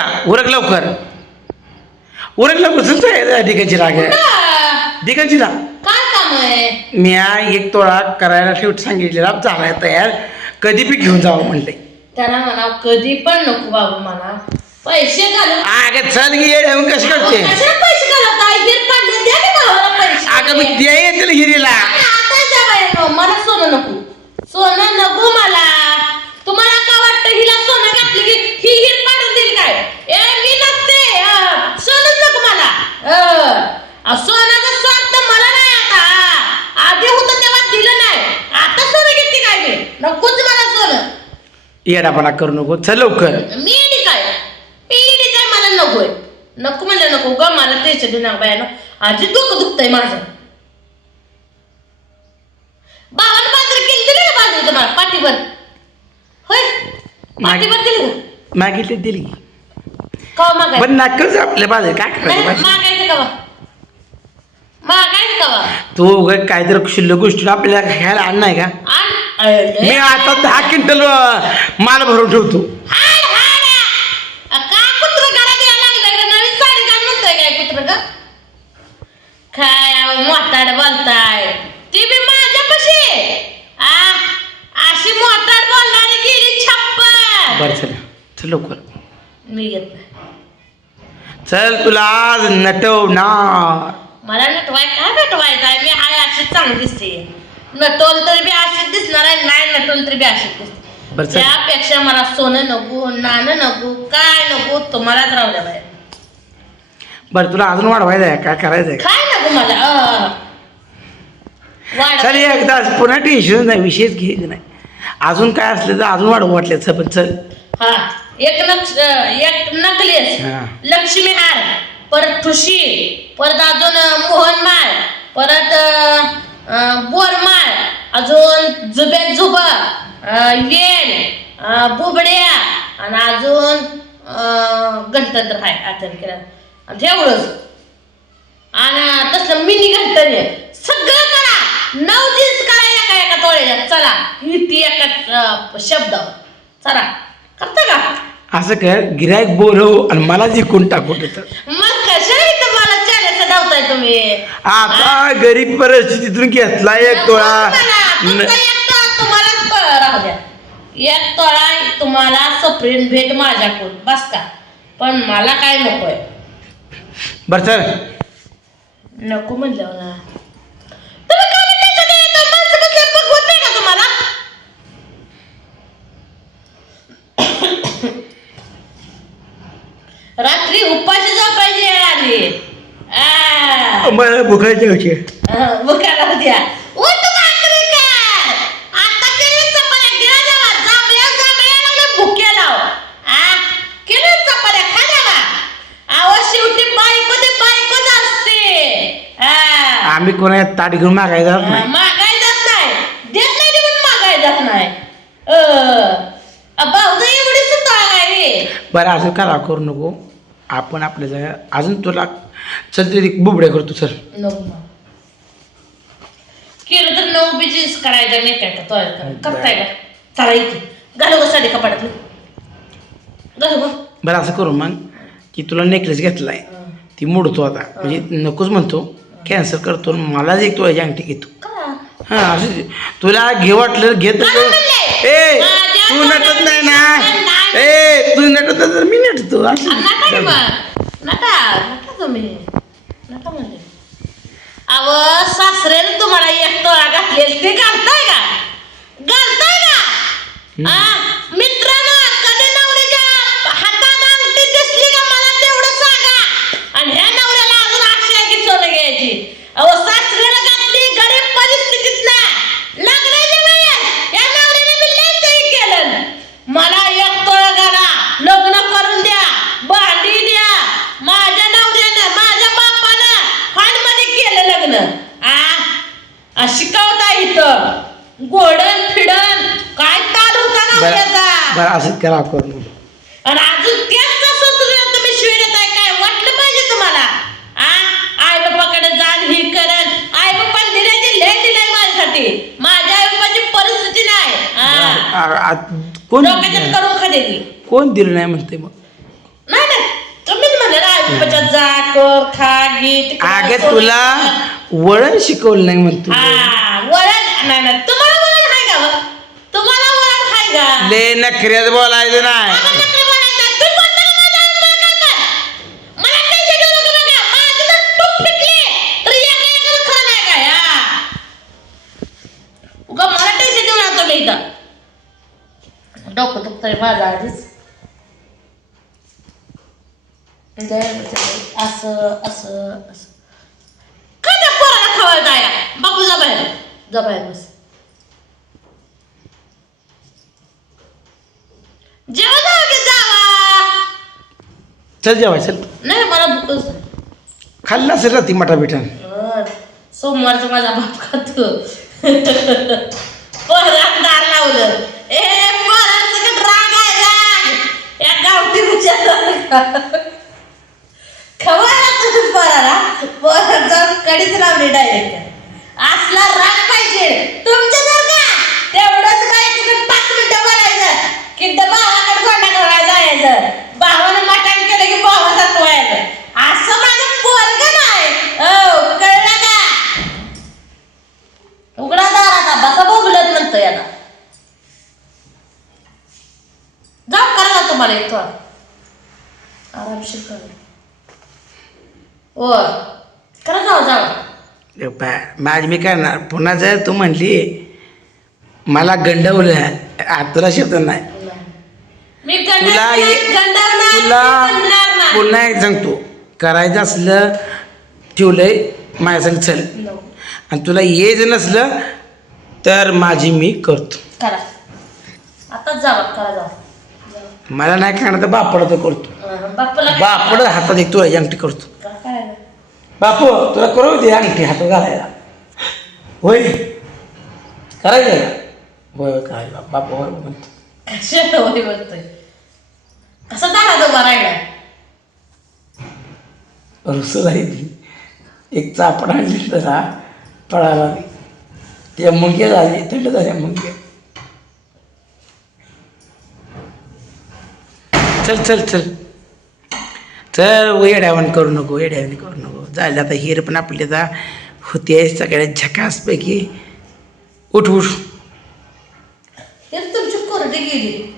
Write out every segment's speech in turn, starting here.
का उरक लवकर. उरक लवकर सुचतोय ठिकाणची राग आहे? ठिकाणची ना काय काम आहे? मी एक तोळा करायला शेवट सांगितलेला झालाय तयार. कधी बी घेऊन जावं म्हणले त्याला म्हणा कधी पण नको बाबू म्हणा. पैसे घालून अगं चल गे कशी करते? कशाला पैसे घालत आहे गिर काढले द्या की भावाला पैसे. अगं मी द्या येतील हिरीला. आणि आता जा बाहेर मला सोनं नको. सोनं नको मला तुम्हाला का वाटतं हिला सोनं घातली की ही हिर पाडून देईल काय ए मी नसते अं, सोनंच नको मला अं, अं, सोनाचा स्वार्थ मला नाही आता. आधी होतं तेव्हा दिलं नाही. आता सोनं घेते काय मी? नकोच मला सोनं. येडापणा करू नको चल लवकर. मी इडी काय? मी इडी काय? मला नकोय. नको म्हणलं नको. ग मला टेन्शन ना बायानं. आधी डोकं दुखतंय माझं. बाबानं बाजरी केली दिली ना बाजरी तुम्हाला? पाठीवर. होय? पाठीवर दिली का मागितले दिली. कवा मागाय पण नाकच आपल्या काय नाही, करायचं मागायचं कवा? मागायचं कवा? तू उगाच काहीतरी क्षुल्लक गोष्टी आपल्याला घ्यायला आण नाही का? आण. अरे, मी आता दहा क्विंटल अं, माल भरून ठेवतो. हाड, हाड. अ, का कुत्रं घरात यायला लागलंय का? नवीन साडी घाल म्हणतोय काय कुत्रं? काय अहो, बोलताय. ती बी माझ्यापाशी आ अशी म्हातार बोलणारी गेली छप्पन बरं चल. चल लवकर. मी घेत नाही. चल तुला आज नटवणार. मला नटवाय काय नटवायचं आहे मी हाय अशी चांगली दिसते. नटवल तरी बी अशीच दिसणार आहे नाही नटवल तरी बी अशीच दिसते. बरं चल. त्यापेक्षा मला सोनं नको नाणं नको काय नको तुम्हालाच राहू बाहेर. बरं तुला अजून वाढवायचं आहे काय करायचं आहे? काय नको मला? अं. वाढ. चल एकदा पुन्हा टेन्शन नाही विशेष घ्यायचं नाही. अजून काय असलं तर अजून वाढवू वाटलं पण चल. हा. एक नक्ष एक नकलेस हा. लक्ष्मी हार परत ठुशी परत अजून अं, मोहनमाळ परत अं, बोरमाळ अजून जुब्यात जुब वेल अं, बुबड्या आणि अजून अं, गणतंत्र आहे आचरण केलं आणि एवढंच आणि तसलं मिनी घंटन सगळं करा. नऊ जीन्स करा एका एका तोळ्यात चला ही ती एका अं, शब्दावर चला. करता का? असं कर गिरायक बोलव आणि मला जिंकून टाकू तिथं. मग कशाला इथं मला चॅलेंज धावताय तुम्ही? आता गरीब परिस्थितीतून घेतला एक तोळा. न- राहू द्या. एक तोळा तुम्हाला सप्रेम भेट माझ्याकडून बस का? पण मला काय नकोय. बरं चल. नको म्हणलं ना. रात्री उपाशी झोपायची वेळ आली आ. मला भुकायचे होते अं, बुकाला द्या. उठ भाकरी कर आता केली चपात्या गिरा जावा जांभळ्या जांभळ्या लागले भुके लाव. आ? केली चपात्या खा जावा आवाज शेवटी बायको ते बायकोच असते. आ. आम्ही कोणा ताट घेऊन मागायचा नाही. मागाय जात नाही. देत नाही म्हणून नाही. भाऊजा आहे. बरं असं करा करू नको. आपण आपल्या जागा अजून तुला चल तरी बुबड्या करतो नको मग. केलं तर नऊ बिजीस करायचा नाही काय करताय का? चला इथे. घालू घालू बरं असं करू मग की तुला नेकलेस घेतलाय. ती मोडतो आता. म्हणजे नकोच म्हणतो. कॅन्सल करतो आणि मलाच एक तुझ्याची अंगठी घेतो. का? हां असं. तुला घे वाटलं घेत. ए माझ्या तू नटत नाही ना. नाही. ए तू नटत नाही तर मी नटतो असं नका रे मग नका नका तुम्ही नका म्हणले अव सासरेने तुम्हाला एक तोळा घातलेल ते घालताय का घालताय का आ, मित्रांनो कधी नवरीच्या हातात अंगठी दिसली का मला तेवढं सांगा आणि ह्या नवऱ्याला अजून आशा आहे की सोनं घ्यायची अहो सासऱ्याला घातली गरीब परिस्थितीत ना लग्नाच्या वेळेस या नवऱ्याने मी लय सही केलं मला एक तोळा घाला लग्न करून द्या भांडी द्या माझ्या नवऱ्यानं माझ्या बापानं फंडमध्ये केलं लग्न आ आ, शिकवता इथं गोडन फिडन काय ताल होता बरं नवऱ्याचा बरं असं करा करू नको आणि अजून त्याच तसं तुम्ही तुम्ही शिवाय देताय काय वाटलं पाहिजे तुम्हाला? आ? आई बापाकडे जाण ही आई माझ्यासाठी. माझ्या आई बापाची परिस्थिती नाही. आ. आ- आ- कोण डोक्याच्यात करून कोण दिलं नाही म्हणते मग? नाही ना गणपतीत जा कर खा घे तिकडं अगं सोनं तुला. वळण शिकवलं नाही म्हणतो हा वळण नाही नाही. तुम्हाला वळण आहे का बा? तुम्हाला वळण आहे का ले नखऱ्यात बोलायचं नाही. काय काय? काय. डोकं दुखतंय माझं आधीच. म्हणजे असं असं असं. का त्या पोराला खवळता या बापू जा बाहेर. जा बाहेर बस जेवण जावं की जावा चल जेवाय चल. नाही मला भूकच. खाल्लं असेल ना ती मटा बिठान अं, सोमवारचं माझा बाप खातो. पोरात दार लावलं. ए पोराचं सकट राग आहे राग? या गावठी विचार खबर तुम्ही जाऊन कडीच लावली डायरेक्ट. असला राग पाहिजे. तुमच्या जर का तेवढंच काय तिकडे पाच मिनिटं बोलायचं की भावाकडे कोणा करायला जायचं भावानं मटण केलं की भावा व्हायचं असं माझं पोरग नाही हो कळलं का उघडा दार आता बसा बोबलत म्हणतोय आता जाऊ करा ना तुम्हाला एक थोडा करा हो करा जाऊ जाऊ. माझ मी काय ना पुन्हा जर तू म्हणली मला गंडवलं आ, तुला शब्द नाही. मी तुला गंडवणार ये- गंडवणार तुला गंडवणार नाही. पुन्हा एक सांगतो करायचं असलं ठेवलंय माझ्या संग चल. आणि तुला यायचं नसलं तर माझी मी करतो. करा. आताच जावा करा जावा. जावा. मला नाही खाणार तर बापडा तर करतो. काय- बापड हातात एक अंगठी करतो. काय? बापू तुला करू दे अंगठी हातात घालायला. होय. करायचं का? होय होय करायचं बाप- बापू होय म्हणतो. कशाला होय बोलतोय कसा दारात उभा राहिला रुसू आहे ती. एक चापड आणली हा पळाला ती त्या मुंग्या झाली थंड झाल्या मुंग्या. चल चल चल. चल येड्यावण करू नको येड्यावण करू नको. झालं आता हिर पण आपली आता होते सगळ्या झकासपैकी. उठ उठ. हे तुमची कोरडी गेली.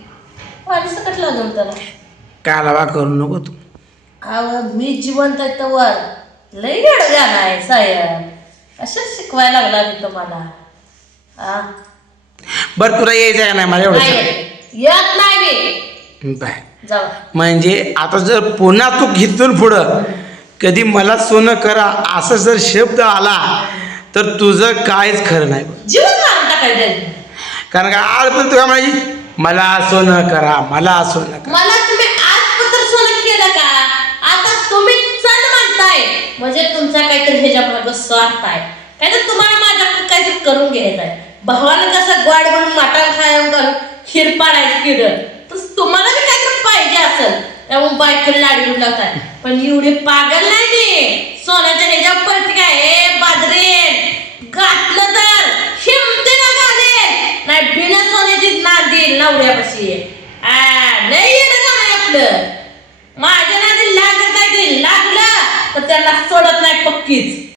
पाणी सकट त्याला. कालावा करू नको तू. अहो मी जिवंत आहे तवर. लई वेळ गाणं आहे साहेब. असंच शिकवायला लागला मी तुम्हाला? हा बरं तुला यायचं का नाही? मला एवढं नाही सांग. येत. येत नाही मी. बाय. म्हणजे आता जर पुन्हा तू घेतून पुढं कधी मला सोनं करा असं जर शब्द आला तर तुझं काहीच खरं नाही. कारण का आज पण तुला म्हणायची मला सोनं करा मला सोनं करा. मला तुम्ही सोनं केलं का? आता तुम्ही चल म्हणताय म्हणजे तुमचा काहीतरी ह्याच्यामध्ये स्वार्थ आहे. काहीतरी तुम्हाला माझ्याकडे काहीतरी करून घ्यायचं आहे. भावानं कसं गोड म्हणून मटण खायला करून खीर पाडायचं किडं तसं तुम्हाला बी काहीतरी पाहिजे असेल त्यामुळे बायकडे लाडी लावतात. पण एवढे पागल नाही